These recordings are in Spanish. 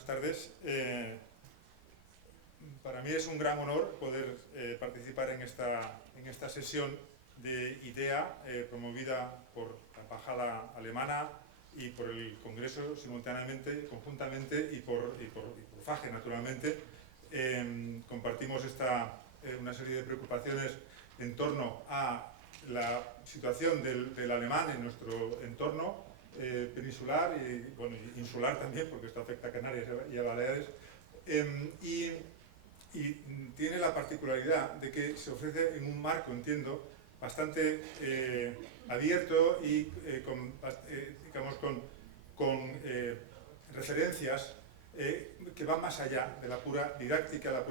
Buenas tardes. Para mí es un gran honor poder participar en esta sesión de IDEA promovida por la Embajada Alemana y por el Congreso simultáneamente, conjuntamente y por FAGE, naturalmente. Compartimos una serie de preocupaciones en torno a la situación del alemán en nuestro entorno peninsular y bueno, insular también, porque esto afecta a Canarias y a Baleares, y tiene la particularidad de que se ofrece en un marco, entiendo, bastante abierto y digamos con referencias que van más allá de la pura didáctica, la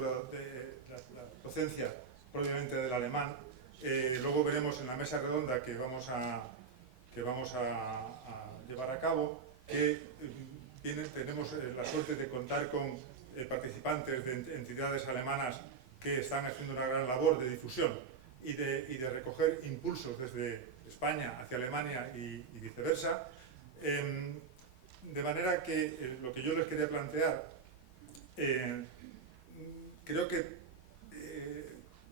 docencia propiamente del alemán. Luego veremos en la mesa redonda que vamos a llevar a cabo, que tenemos la suerte de contar con participantes de entidades alemanas que están haciendo una gran labor de difusión y de recoger impulsos desde España hacia Alemania y viceversa. De manera que lo que yo les quería plantear creo que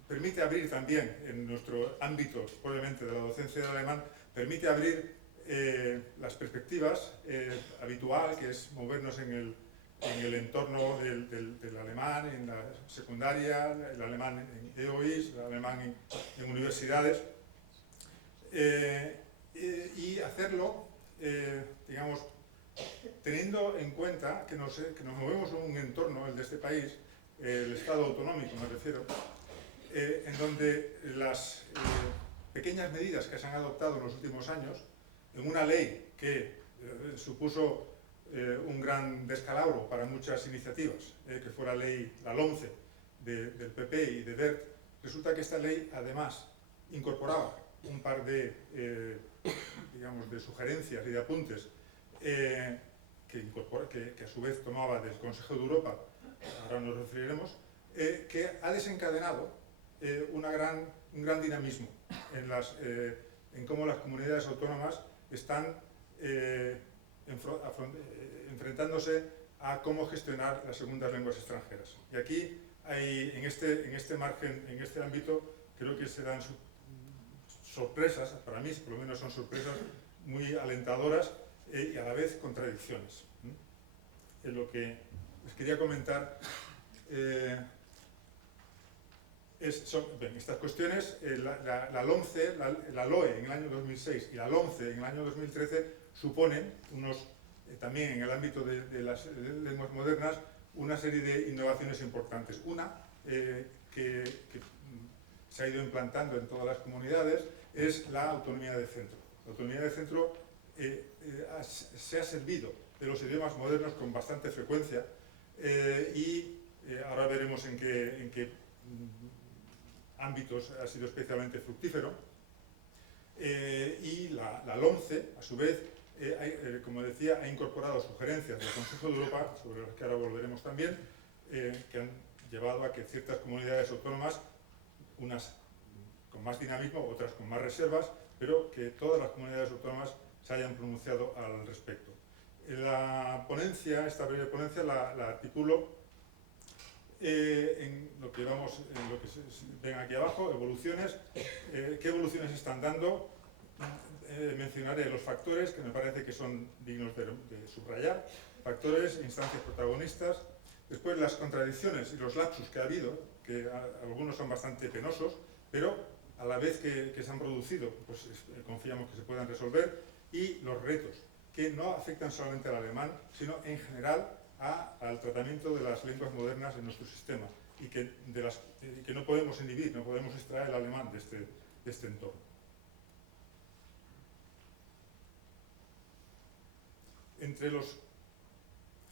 permite abrir también en nuestro ámbito, probablemente de la docencia del alemán, permite abrir las perspectivas habitual, que es movernos en el entorno del alemán, en la secundaria, el alemán en EOIs, el alemán en universidades, y hacerlo, digamos, teniendo en cuenta que nos movemos en un entorno, el de este país, el Estado autonómico me refiero, en donde las pequeñas medidas que se han adoptado en los últimos años, en una ley que supuso un gran descalabro para muchas iniciativas, que fue la LOMCE del PP y de Wert, resulta que esta ley además incorporaba un par de sugerencias y de apuntes que a su vez tomaba del Consejo de Europa, ahora nos referiremos, que ha desencadenado un gran dinamismo en cómo las comunidades autónomas están enfrentándose a cómo gestionar las segundas lenguas extranjeras. Y aquí en este margen, en este ámbito, creo que se dan sorpresas, para mí por lo menos son sorpresas muy alentadoras y a la vez contradicciones. En lo que les quería comentar son estas cuestiones. La LOMCE, la LOE en el año 2006 y la LOMCE en el año 2013 suponen también en el ámbito de las lenguas modernas una serie de innovaciones importantes. Una que se ha ido implantando en todas las comunidades es la autonomía de centro. La autonomía de centro se ha servido de los idiomas modernos con bastante frecuencia y ahora veremos en qué ámbitos ha sido especialmente fructífero. Y la LOMCE, a su vez, como decía, ha incorporado sugerencias del Consejo de Europa, sobre las que ahora volveremos también, que han llevado a que ciertas comunidades autónomas, unas con más dinamismo, otras con más reservas, pero que todas las comunidades autónomas se hayan pronunciado al respecto. Esta breve ponencia la articulo en lo que ven aquí abajo, evoluciones. ¿Qué evoluciones están dando? Mencionaré los factores, que me parece que son dignos de subrayar, factores, instancias protagonistas, después las contradicciones y los lapsus que ha habido, que algunos son bastante penosos, pero a la vez que se han producido, pues confiamos que se puedan resolver, y los retos, que no afectan solamente al alemán, sino en general al tratamiento de las lenguas modernas en nuestro sistema, y que no podemos inhibir, no podemos extraer el alemán de este entorno. Entre los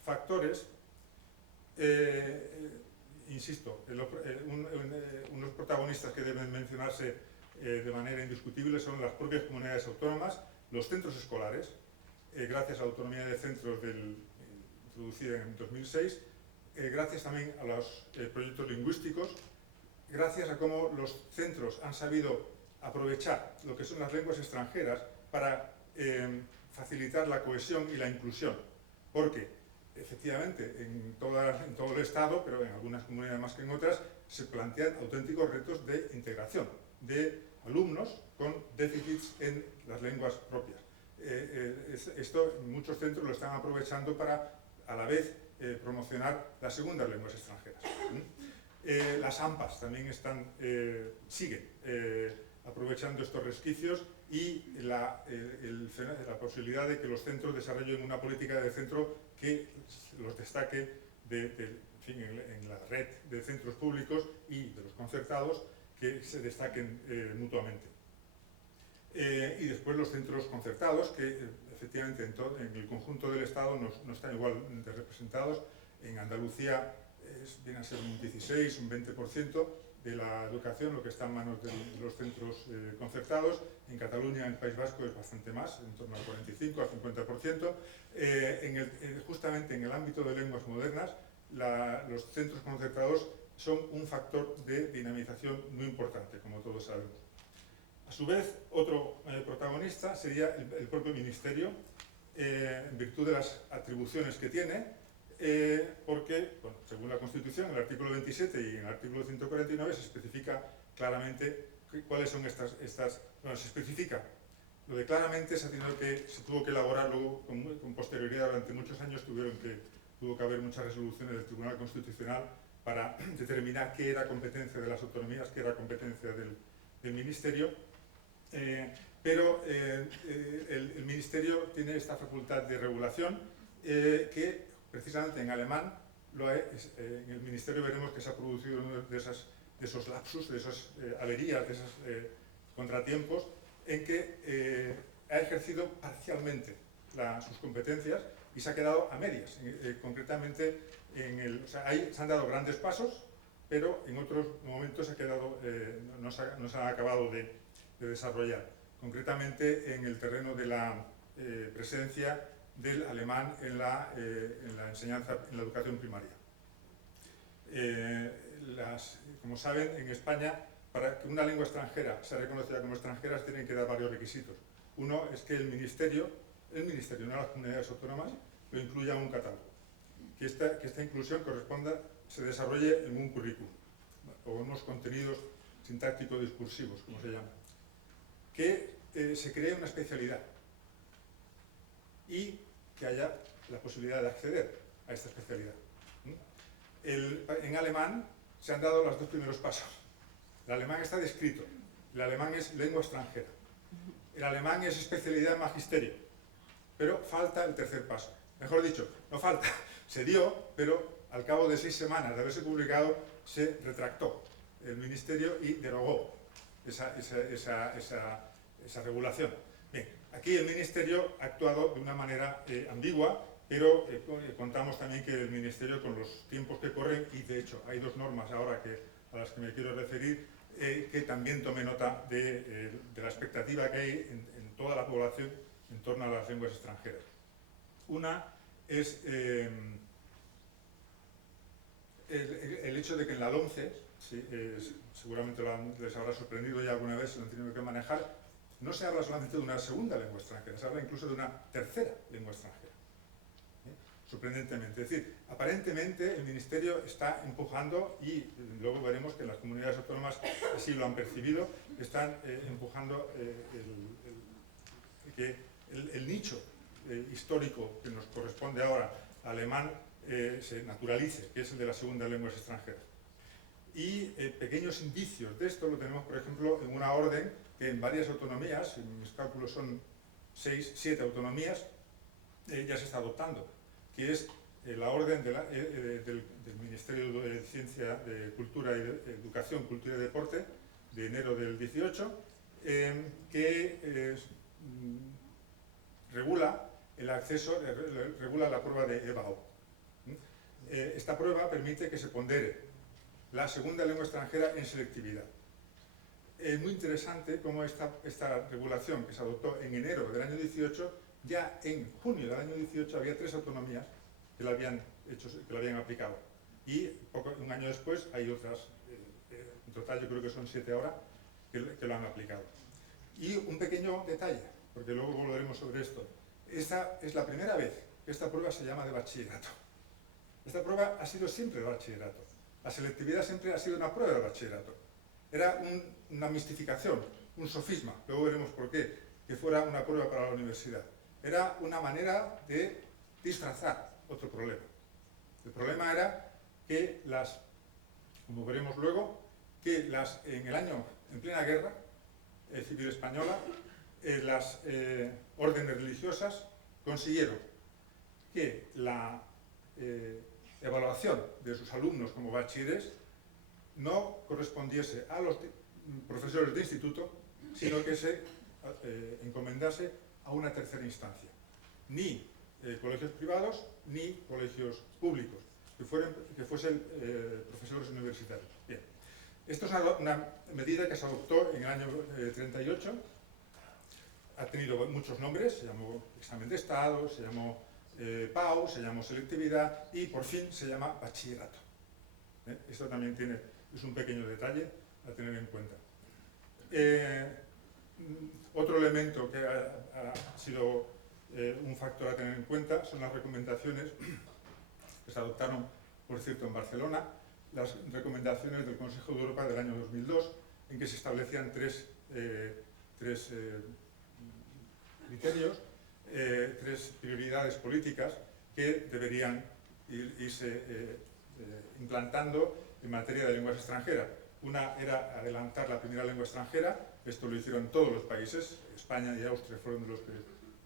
factores, insisto, unos protagonistas que deben mencionarse de manera indiscutible son las propias comunidades autónomas, los centros escolares, gracias a la autonomía de centros introducida en 2006, gracias también a los proyectos lingüísticos, gracias a cómo los centros han sabido aprovechar lo que son las lenguas extranjeras para facilitar la cohesión y la inclusión, porque efectivamente, en todo el Estado, pero en algunas comunidades más que en otras, se plantean auténticos retos de integración de alumnos con déficits en las lenguas propias. Esto en muchos centros lo están aprovechando para, a la vez, promocionar las segundas lenguas extranjeras. Las AMPAs también siguen aprovechando estos resquicios y la posibilidad de que los centros desarrollen una política de centro que los destaque en la red de centros públicos y de los concertados, que se destaquen mutuamente. Y después los centros concertados, que efectivamente en el conjunto del Estado no están igual de representados. En Andalucía viene a ser un 16, un 20% de la educación, lo que está en manos de los centros concertados. En Cataluña, en el País Vasco, es bastante más, en torno al 45, al 50%. Justamente en el ámbito de lenguas modernas, los centros concertados son un factor de dinamización muy importante, como todos sabemos. A su vez, otro protagonista sería el propio Ministerio, en virtud de las atribuciones que tiene, porque, bueno, según la Constitución, en el artículo 27 y en el artículo 149 se especifica claramente cuáles son bueno, se especifica. Lo de claramente se tuvo que elaborar luego con posterioridad. Durante muchos años tuvo que haber muchas resoluciones del Tribunal Constitucional para determinar qué era competencia de las autonomías, qué era competencia del Ministerio. Pero el Ministerio tiene esta facultad de regulación que precisamente en alemán, en el Ministerio veremos que se ha producido uno de esos lapsus, de esas averías, de esos contratiempos, en que ha ejercido parcialmente sus competencias y se ha quedado a medias. Concretamente, ahí se han dado grandes pasos, pero en otros momentos no se ha acabado de desarrollar. Concretamente en el terreno de la presencia del alemán en la enseñanza, en la educación primaria. Como saben, en España, para que una lengua extranjera sea reconocida como extranjera, se tienen que dar varios requisitos. Uno es que el Ministerio, no las comunidades autónomas, lo incluya en un catálogo. Que esta inclusión se desarrolle en un currículum, o en unos contenidos sintáctico-discursivos, como se llama. Que se cree una especialidad y que haya la posibilidad de acceder a esta especialidad. En alemán se han dado los dos primeros pasos. El alemán está descrito, el alemán es lengua extranjera, el alemán es especialidad en magisterio, pero falta el tercer paso. Mejor dicho, no falta, se dio, pero al cabo de 6 semanas de haberse publicado se retractó el Ministerio y derogó esa regulación. Bien, aquí el Ministerio ha actuado de una manera ambigua, pero contamos también que el Ministerio, con los tiempos que corren, y de hecho hay 2 normas ahora a las que me quiero referir, que también tome nota de la expectativa que hay en toda la población en torno a las lenguas extranjeras. Una es el hecho de que en la LOMCE, seguramente les habrá sorprendido ya alguna vez, se lo han tenido que manejar, no se habla solamente de una segunda lengua extranjera, se habla incluso de una tercera lengua extranjera. Sorprendentemente. Es decir, aparentemente el Ministerio está empujando, y luego veremos que las comunidades autónomas así lo han percibido, están empujando que el nicho histórico que nos corresponde ahora, alemán, se naturalice, que es el de las segundas lenguas extranjeras. Y pequeños indicios de esto lo tenemos, por ejemplo, en una orden que en varias autonomías, en mis cálculos son 6, 7 autonomías, ya se está adoptando, que es la orden del Ministerio de Ciencia, de Cultura y de Educación, Cultura y Deporte, de enero del 18, que regula el acceso, regula la prueba de EBAU. Esta prueba permite que se pondere la segunda lengua extranjera en selectividad. Es muy interesante cómo esta regulación, que se adoptó en enero del año 18, ya en junio del año 18 había 3 autonomías que la habían aplicado. Y un año después hay otras, en total yo creo que son 7 ahora, que lo han aplicado. Y un pequeño detalle, porque luego volveremos sobre esto. Esta es la primera vez que esta prueba se llama de bachillerato. Esta prueba ha sido siempre de bachillerato. La selectividad siempre ha sido una prueba de bachillerato. Era una mistificación, un sofisma, luego veremos por qué, que fuera una prueba para la universidad. Era una manera de disfrazar otro problema. El problema era que como veremos luego, que en plena guerra civil española, las órdenes religiosas consiguieron que la evaluación de sus alumnos como bachilleres no correspondiese a los profesores de instituto, sino que se encomendase a una tercera instancia. Ni colegios privados ni colegios públicos, que fuesen profesores universitarios. Bien. Esto es una medida que se adoptó en el año 38, ha tenido muchos nombres, se llamó examen de estado, se llamó PAU, se llamó selectividad y por fin se llama bachillerato. Esto también es un pequeño detalle a tener en cuenta. Otro elemento que ha sido un factor a tener en cuenta son las recomendaciones que se adoptaron, por cierto, en Barcelona, las recomendaciones del Consejo de Europa del año 2002, en que se establecían tres criterios, tres prioridades políticas que deberían irse implantando en materia de lenguas extranjeras. Una era adelantar la primera lengua extranjera, esto lo hicieron todos los países, España y Austria fueron de los que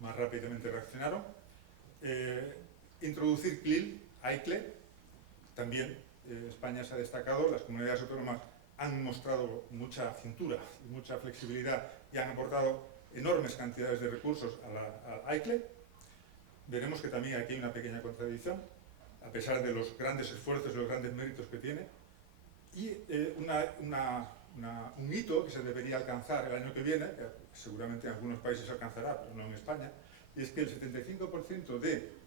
más rápidamente reaccionaron. Introducir CLIL, AICLE, también España se ha destacado, las comunidades autónomas han mostrado mucha cintura y mucha flexibilidad y han aportado enormes cantidades de recursos al AICLE. Veremos que también aquí hay una pequeña contradicción, a pesar de los grandes esfuerzos y los grandes méritos que tiene. Y un hito que se debería alcanzar el año que viene, que seguramente en algunos países se alcanzará, pero no en España, y es que el 75% de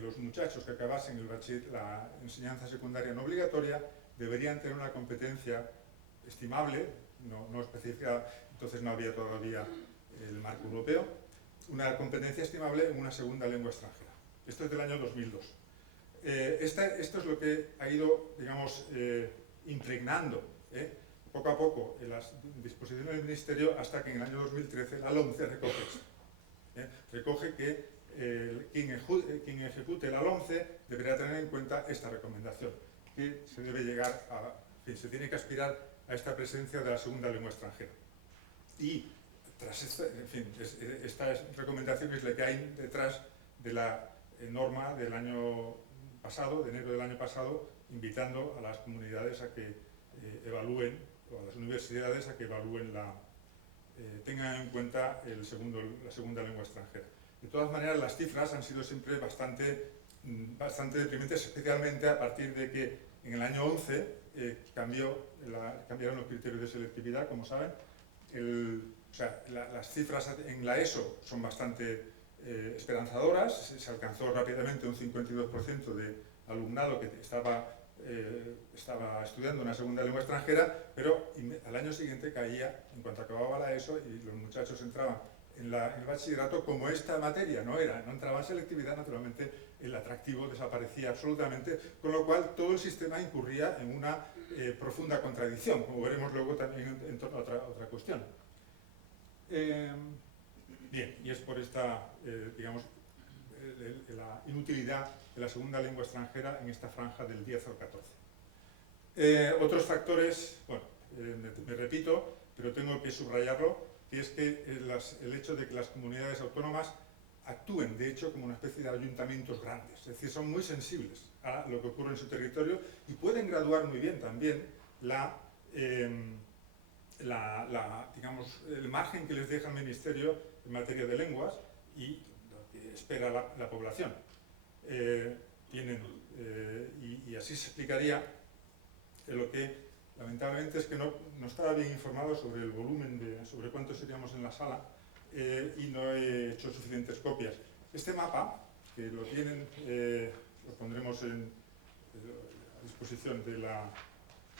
los muchachos que acabasen la enseñanza secundaria no obligatoria deberían tener una competencia estimable, no especificada, entonces no había todavía el marco europeo, una competencia estimable en una segunda lengua extranjera. Esto es del año 2002. Esto es lo que ha ido, digamos, impregnando poco a poco en las disposiciones del Ministerio hasta que en el año 2013 la LOMCE recoge esto. Recoge que quien ejecute la LOMCE deberá tener en cuenta esta recomendación, que se debe llegar se tiene que aspirar a esta presencia de la segunda lengua extranjera. Y tras esta recomendación es la que hay detrás de la norma del año pasado, de enero del año pasado, invitando a las comunidades a que evalúen, o a las universidades a que evalúen tengan en cuenta la segunda lengua extranjera. De todas maneras, las cifras han sido siempre bastante deprimentes, especialmente a partir de que en el año 11 cambiaron los criterios de selectividad, como saben. Las cifras en la ESO son bastante esperanzadoras, se alcanzó rápidamente un 52% de alumnado que estaba estudiando una segunda lengua extranjera, pero al año siguiente caía en cuanto acababa la ESO y los muchachos entraban en el bachillerato. Como esta materia no entraba en selectividad, naturalmente el atractivo desaparecía absolutamente, con lo cual todo el sistema incurría en una profunda contradicción, como veremos luego también en torno a otra cuestión. Bien, y es por esta, digamos, la inutilidad de la segunda lengua extranjera en esta franja del 10 al 14. Otros factores, bueno, me repito, pero tengo que subrayarlo, que es que el hecho de que las comunidades autónomas actúen, de hecho, como una especie de ayuntamientos grandes, es decir, son muy sensibles a lo que ocurre en su territorio y pueden graduar muy bien también digamos, el margen que les deja el Ministerio en materia de lenguas y lo que espera la población. Y así se explicaría lo que lamentablemente es que no estaba bien informado sobre el volumen, sobre cuántos seríamos en la sala, y no he hecho suficientes copias. Este mapa, que lo tienen, lo pondremos a disposición de la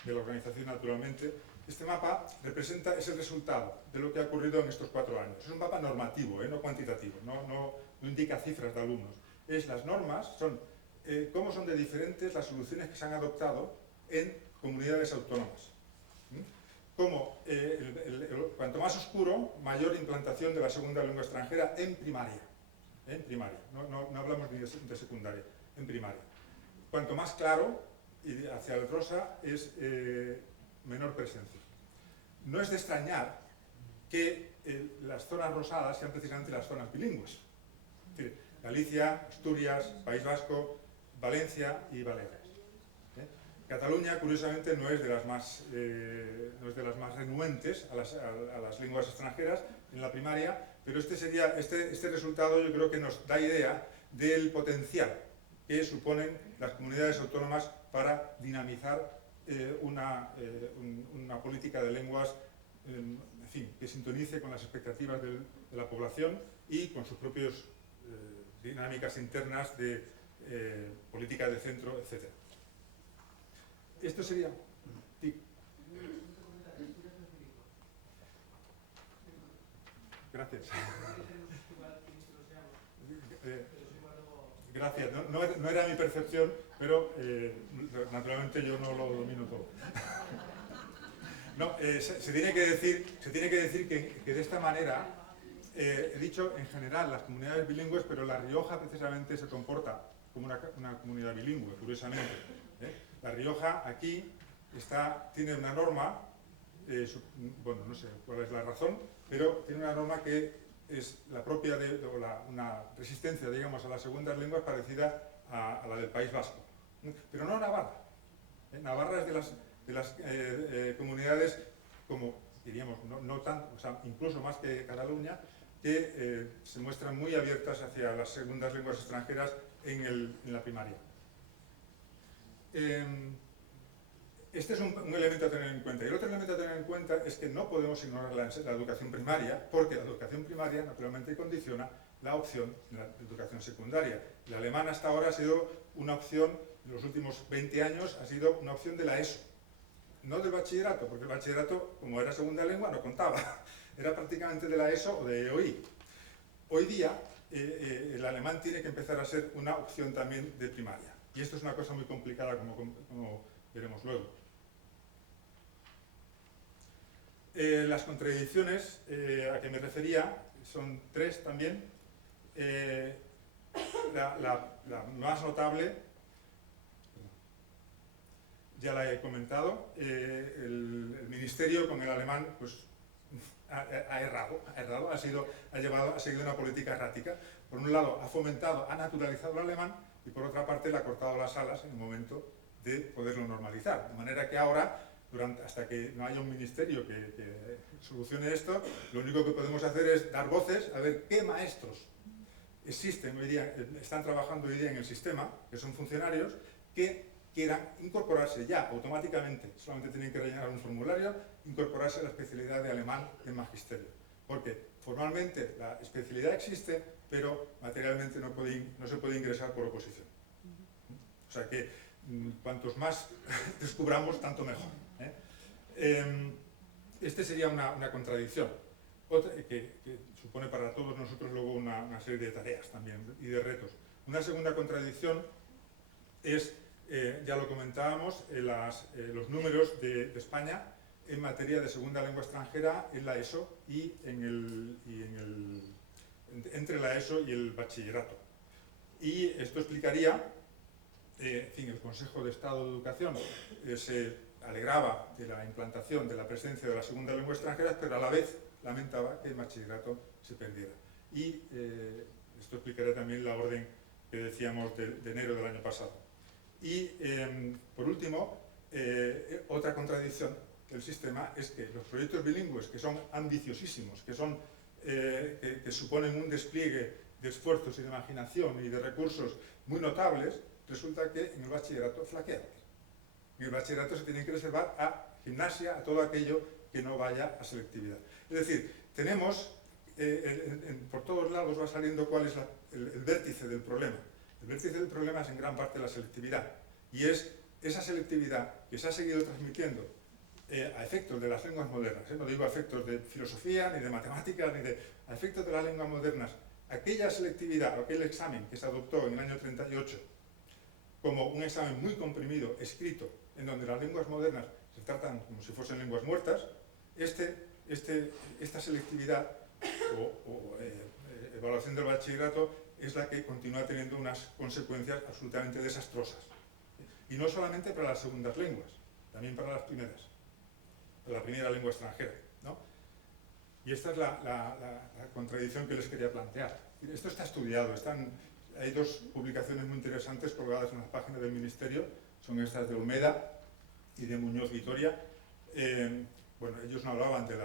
organización naturalmente. Este mapa es el resultado de lo que ha ocurrido en estos 4 años. Es un mapa normativo, no cuantitativo, no indica cifras de alumnos. Las normas son cómo son de diferentes las soluciones que se han adoptado en comunidades autónomas. Como cuanto más oscuro, mayor implantación de la segunda lengua extranjera en primaria. No hablamos ni de secundaria, en primaria. Cuanto más claro, y hacia el rosa, es menor presencia. No es de extrañar que las zonas rosadas sean precisamente las zonas bilingües. Es decir, Galicia, Asturias, País Vasco, Valencia y Baleares. Cataluña, curiosamente, no es de las más renuentes a las lenguas extranjeras en la primaria, pero este resultado yo creo que nos da idea del potencial que suponen las comunidades autónomas para dinamizar una política de lenguas en fin, que sintonice con las expectativas de la población y con sus propias dinámicas internas de política de centro, etc. Esto sería... Sí. Gracias. Gracias. No era mi percepción, pero naturalmente yo no lo domino todo. No, se tiene que decir que de esta manera, he dicho en general las comunidades bilingües, pero La Rioja precisamente se comporta como una comunidad bilingüe, curiosamente. La Rioja aquí tiene una norma, bueno, no sé cuál es la razón, pero tiene una norma que es la propia una resistencia, digamos, a las segundas lenguas parecida a la del País Vasco. Pero no Navarra. Navarra es de las comunidades, como diríamos, no tanto, o sea, incluso más que Cataluña, que se muestran muy abiertas hacia las segundas lenguas extranjeras en la primaria. Este es un elemento a tener en cuenta. Y el otro elemento a tener en cuenta es que no podemos ignorar la educación primaria, porque la educación primaria naturalmente condiciona la opción de la educación secundaria. El alemán hasta ahora ha sido una opción, en los últimos 20 años, ha sido una opción de la ESO. No del bachillerato, porque el bachillerato, como era segunda lengua, no contaba. Era prácticamente de la ESO o de EOI. Hoy día, el alemán tiene que empezar a ser una opción también de primaria. Y esto es una cosa muy complicada, como veremos luego. Las contradicciones a que me refería son tres también. La más notable, ya la he comentado, el ministerio con el alemán pues, ha errado, ha seguido una política errática. Por un lado, ha naturalizado el alemán y por otra parte le ha cortado las alas en el momento de poderlo normalizar. De manera que ahora, hasta que no haya un ministerio que solucione esto, lo único que podemos hacer es dar voces a ver qué maestros existen hoy día, están trabajando hoy día en el sistema, que son funcionarios, que quieran incorporarse ya automáticamente, solamente tienen que rellenar un formulario, incorporarse a la especialidad de alemán en magisterio. Porque formalmente la especialidad existe, pero materialmente no se puede ingresar por oposición. O sea que cuantos más descubramos, tanto mejor. Este sería una contradicción, otra, que supone para todos nosotros luego una serie de tareas también y de retos. Una segunda contradicción es, ya lo comentábamos, los números de España en materia de segunda lengua extranjera en la ESO y entre la ESO y el bachillerato. Y esto explicaría, en fin, el Consejo de Estado de Educación se alegraba de la implantación de la presencia de la segunda lengua extranjera, pero a la vez lamentaba que el bachillerato se perdiera. Y esto explicaría también la orden que decíamos de enero del año pasado. Y, por último, otra contradicción del sistema es que los proyectos bilingües, que son ambiciosísimos, que suponen un despliegue de esfuerzos y de imaginación y de recursos muy notables, resulta que en el bachillerato flaquean. En el bachillerato se tienen que reservar a gimnasia, a todo aquello que no vaya a selectividad. Es decir, tenemos, por todos lados va saliendo cuál es el vértice del problema. El vértice del problema es en gran parte la selectividad. Y es esa selectividad que se ha seguido transmitiendo a efectos de las lenguas modernas, no digo a efectos de filosofía, ni de matemáticas, a efectos de las lenguas modernas. Aquella selectividad, aquel examen que se adoptó en el año 38, como un examen muy comprimido, escrito, en donde las lenguas modernas se tratan como si fuesen lenguas muertas, esta selectividad o evaluación del bachillerato es la que continúa teniendo unas consecuencias absolutamente desastrosas. Y no solamente para las segundas lenguas, también para las primeras, para la primera lengua extranjera, ¿no? Y esta es la contradicción que les quería plantear. Esto está estudiado, hay dos publicaciones muy interesantes colgadas en las páginas del Ministerio, son estas de Olmeda y de Muñoz Vitoria. Bueno, ellos no hablaban de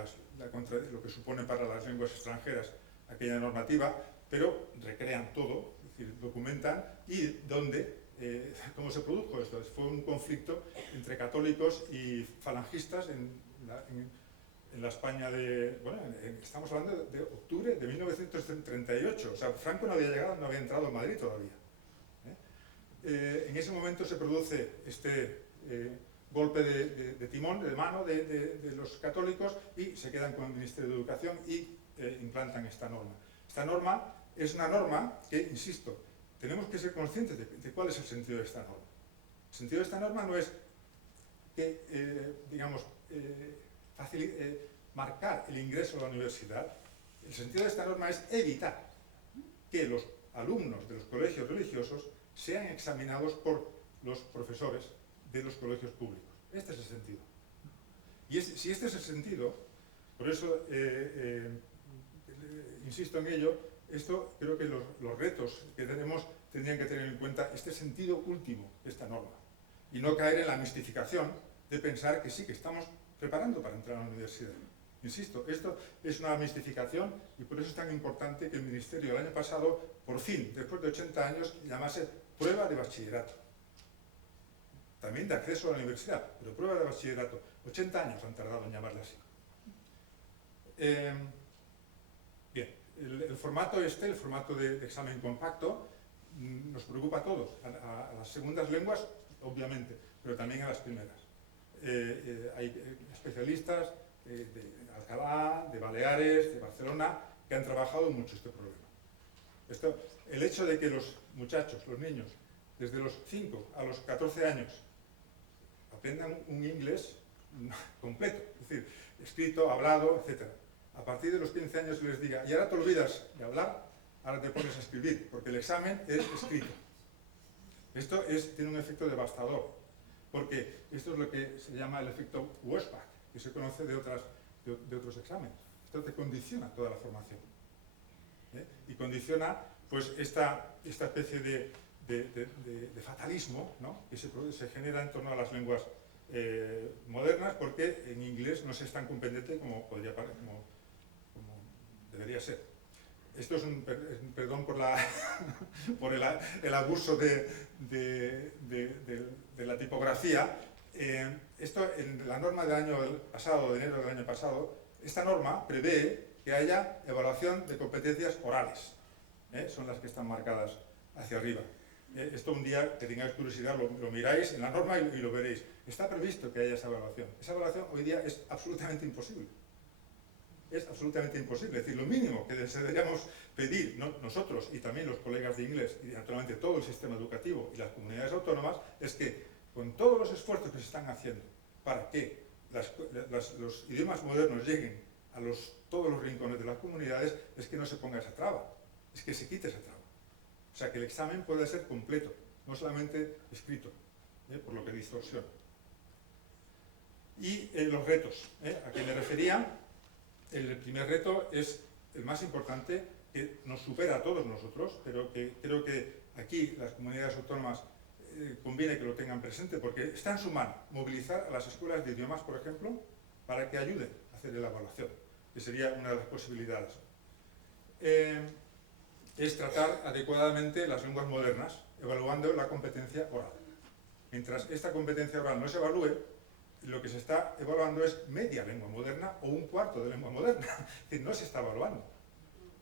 lo que supone para las lenguas extranjeras aquella normativa, pero recrean todo, es decir, documentan y cómo se produjo esto. Fue un conflicto entre católicos y falangistas en la España estamos hablando de octubre de 1938, o sea, Franco no había llegado, no había entrado en Madrid todavía. En ese momento se produce este golpe de timón, de mano de los católicos, y se quedan con el Ministerio de Educación y implantan esta norma. Esta norma es una norma que, insisto, tenemos que ser conscientes de cuál es el sentido de esta norma. El sentido de esta norma no es que, marcar el ingreso a la universidad. El sentido de esta norma es evitar que los alumnos de los colegios religiosos sean examinados por los profesores de los colegios públicos. Este es el sentido. Y si este es el sentido, por eso insisto en ello, creo que los retos que tenemos tendrían que tener en cuenta este sentido último de esta norma y no caer en la mistificación de pensar que sí, que estamos preparando para entrar a la universidad. Insisto, esto es una mistificación y por eso es tan importante que el Ministerio el año pasado, por fin, después de 80 años, llamase prueba de bachillerato. También de acceso a la universidad, pero prueba de bachillerato. 80 años han tardado en llamarla así. Bien, el formato el formato de examen compacto, nos preocupa a todos, a las segundas lenguas, obviamente, pero también a las primeras. Hay especialistas de Alcalá, de Baleares, de Barcelona, que han trabajado mucho este problema. El hecho de que los muchachos, los niños, desde los 5 a los 14 años, aprendan un inglés completo, es decir, escrito, hablado, etc. A partir de los 15 años les diga, y ahora te olvidas de hablar, ahora te pones a escribir, porque el examen es escrito. Esto tiene un efecto devastador, porque esto es lo que se llama el efecto Westphal, que se conoce de otros exámenes. Esto te condiciona toda la formación. Y condiciona pues esta especie de fatalismo, ¿no?, que se genera en torno a las lenguas modernas, porque en inglés no se es tan competente como debería ser. Esto es un perdón por el abuso de la tipografía. Esto, en la norma del año pasado, de enero del año pasado, esta norma prevé que haya evaluación de competencias orales. Son las que están marcadas hacia arriba. Esto un día que tengáis curiosidad lo miráis en la norma y lo veréis. Está previsto que haya esa evaluación. Esa evaluación hoy día es absolutamente imposible. Es absolutamente imposible. Es decir, lo mínimo que deberíamos pedir nosotros y también los colegas de inglés y naturalmente todo el sistema educativo y las comunidades autónomas es que con todos los esfuerzos que se están haciendo para que los idiomas modernos lleguen a todos los rincones de las comunidades, es que no se ponga esa traba, es que se quite esa traba. O sea, que el examen pueda ser completo, no solamente escrito, por lo que distorsiona. Y los retos, a que me refería, el primer reto es el más importante, que nos supera a todos nosotros, pero que creo que aquí las comunidades autónomas conviene que lo tengan presente, porque está en su mano movilizar a las escuelas de idiomas, por ejemplo, para que ayuden a hacer la evaluación, que sería una de las posibilidades. Es tratar adecuadamente las lenguas modernas, evaluando la competencia oral. Mientras esta competencia oral no se evalúe, lo que se está evaluando es media lengua moderna o un cuarto de lengua moderna. Es decir, no se está evaluando.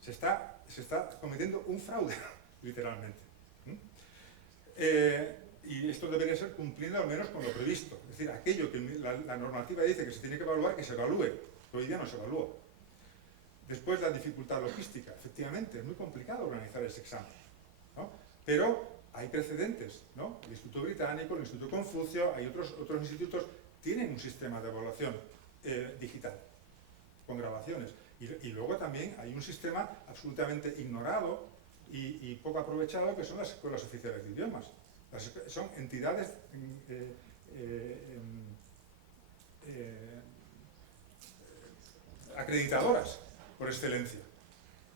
Se está cometiendo un fraude, literalmente. Y esto debería ser cumpliendo al menos con lo previsto. Es decir, aquello que la normativa dice que se tiene que evaluar, que se evalúe. Que hoy día no se evalúa. Después, la dificultad logística. Efectivamente, es muy complicado organizar ese examen, ¿no? Pero hay precedentes, ¿no? El Instituto Británico, el Instituto Confucio, hay otros institutos, tienen un sistema de evaluación digital, con grabaciones. Y luego también hay un sistema absolutamente ignorado y poco aprovechado, que son las escuelas oficiales de idiomas. Son entidades acreditadoras por excelencia,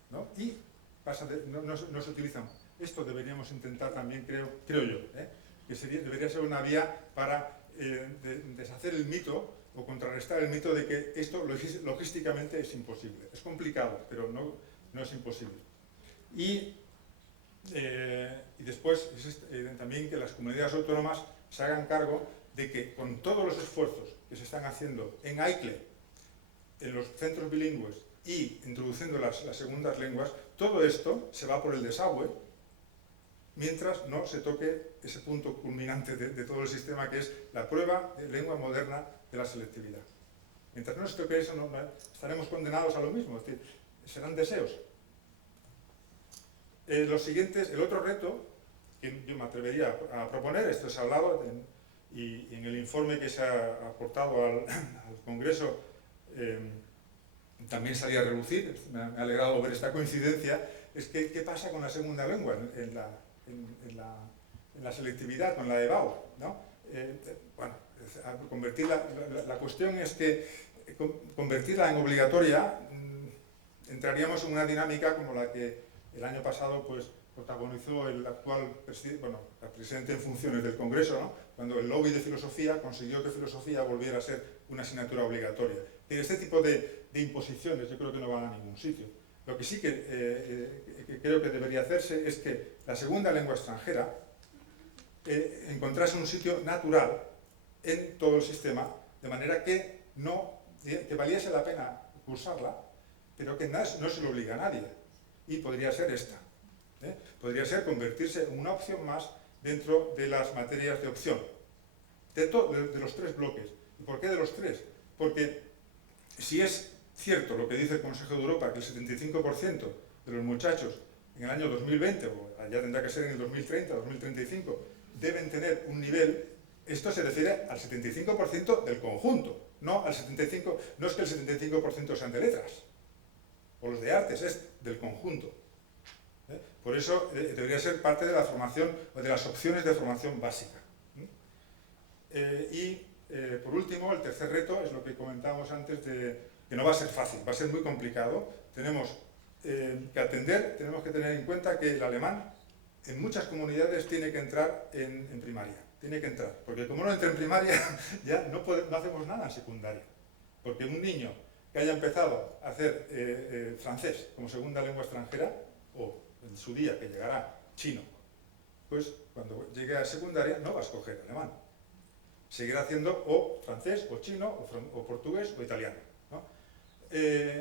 ¿no? Y no se utilizan. Esto deberíamos intentar también, creo yo, que debería ser una vía para deshacer el mito o contrarrestar el mito de que esto logísticamente es imposible. Es complicado, pero no es imposible. Y después también que las comunidades autónomas se hagan cargo de que con todos los esfuerzos que se están haciendo en AICLE, en los centros bilingües y introduciendo las segundas lenguas, todo esto se va por el desagüe mientras no se toque ese punto culminante de todo el sistema, que es la prueba de lengua moderna de la selectividad. Mientras no se toque eso, estaremos condenados a lo mismo, es decir, serán deseos. El otro reto que yo me atrevería a proponer, esto se ha hablado y en el informe que se ha aportado al Congreso también salía a relucir, me ha alegrado ver esta coincidencia, es que qué pasa con la segunda lengua en la selectividad, con la EBAU, ¿no? La cuestión es que convertirla en obligatoria entraríamos en una dinámica como la que el año pasado pues, protagonizó el actual presidente en funciones del Congreso, ¿no? Cuando el lobby de filosofía consiguió que filosofía volviera a ser una asignatura obligatoria. Y este tipo de imposiciones yo creo que no van a ningún sitio. Lo que sí que creo que debería hacerse es que la segunda lengua extranjera encontrase un sitio natural en todo el sistema, de manera que valiese la pena cursarla, pero que no se lo obliga a nadie. Y podría ser esta. Podría ser convertirse en una opción más dentro de las materias de opción. De los tres bloques. ¿Y por qué de los tres? Porque si es cierto lo que dice el Consejo de Europa, que el 75% de los muchachos en el año 2020, o ya tendrá que ser en el 2030, 2035, deben tener un nivel, esto se refiere al 75% del conjunto, no es que el 75% sean de letras, o los de artes, es del conjunto. Por eso debería ser parte de la formación, o de las opciones de formación básica. Por último, el tercer reto es lo que comentábamos antes, que no va a ser fácil, va a ser muy complicado. Tenemos que tener en cuenta que el alemán en muchas comunidades tiene que entrar en primaria, tiene que entrar, porque como no entra en primaria ya no hacemos nada en secundaria, porque un niño que haya empezado a hacer francés como segunda lengua extranjera, o en su día que llegará chino, pues cuando llegue a secundaria no va a escoger alemán, seguirá haciendo o francés, o chino, o portugués, o italiano, ¿no?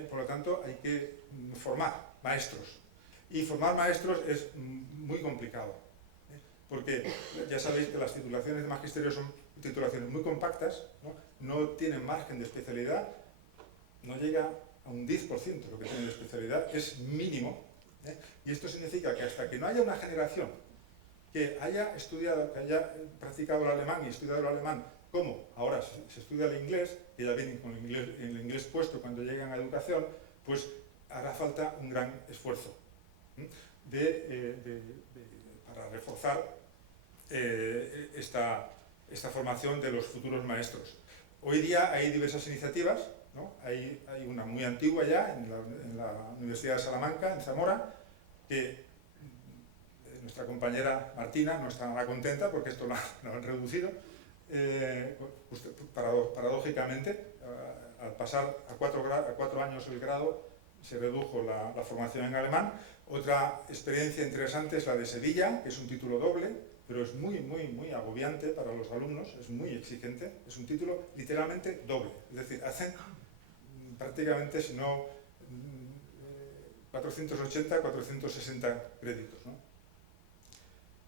Por lo tanto, hay que formar maestros. Y formar maestros es muy complicado, porque ya sabéis que las titulaciones de magisterio son titulaciones muy compactas, no tienen margen de especialidad, no llega a un 10% lo que tiene de especialidad, es mínimo, y esto significa que hasta que no haya una generación que haya estudiado, que haya practicado el alemán y estudiado el alemán como ahora se estudia el inglés, que ya vienen con el inglés puesto cuando llegan a educación, pues hará falta un gran esfuerzo para reforzar esta formación de los futuros maestros. Hoy día hay diversas iniciativas, ¿no? Hay una muy antigua ya en la Universidad de Salamanca, en Zamora, que nuestra compañera Martina no está nada contenta porque esto lo han reducido. Paradójicamente, al pasar a 4 años el grado, se redujo la formación en alemán. Otra experiencia interesante es la de Sevilla, que es un título doble, pero es muy agobiante para los alumnos, es muy exigente, es un título literalmente doble, es decir, hacen prácticamente, si no 480, 460 créditos, ¿no?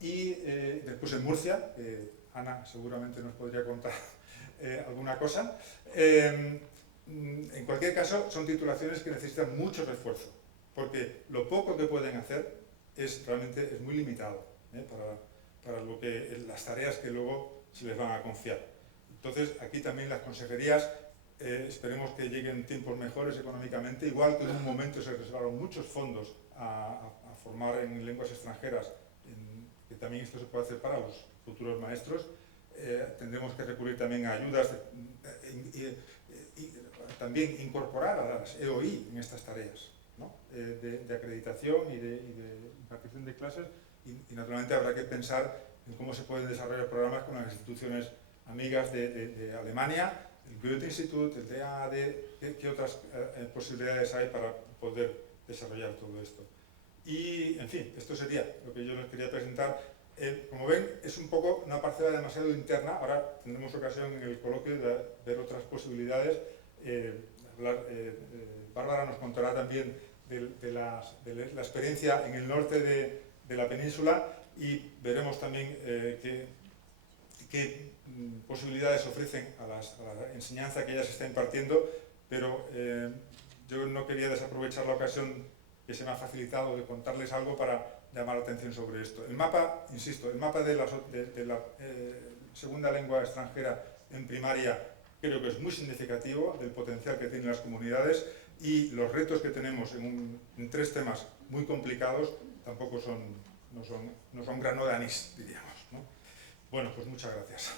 Y después en Murcia, Ana seguramente nos podría contar alguna cosa. En cualquier caso, son titulaciones que necesitan mucho refuerzo, porque lo poco que pueden hacer realmente es muy limitado las tareas que luego se les van a confiar. Entonces, aquí también las consejerías esperemos que lleguen tiempos mejores económicamente, igual que en un momento se reservaron muchos fondos a formar en lenguas extranjeras, que también esto se puede hacer para los futuros maestros. Tendremos que recurrir también a ayudas y también incorporar a las EOI en estas tareas, ¿no? de acreditación y de impartición de clases, y naturalmente habrá que pensar en cómo se pueden desarrollar programas con las instituciones amigas de Alemania, el Goethe-Institut, el DAAD, ¿qué otras posibilidades hay para poder desarrollar todo esto? Y, en fin, esto sería lo que yo les quería presentar. Como ven, es un poco una parcela demasiado interna. Ahora tendremos ocasión en el coloquio de ver otras posibilidades. Bárbara nos contará también de la experiencia en el norte de la península, y veremos también qué posibilidades ofrecen a la enseñanza que ella se está impartiendo, pero yo no quería desaprovechar la ocasión que se me ha facilitado de contarles algo para llamar la atención sobre esto. El mapa, insisto, el mapa de la segunda lengua extranjera en primaria creo que es muy significativo del potencial que tienen las comunidades, y los retos que tenemos en 3 temas muy complicados tampoco no son grano de anís, diríamos, ¿no? Bueno, pues muchas gracias.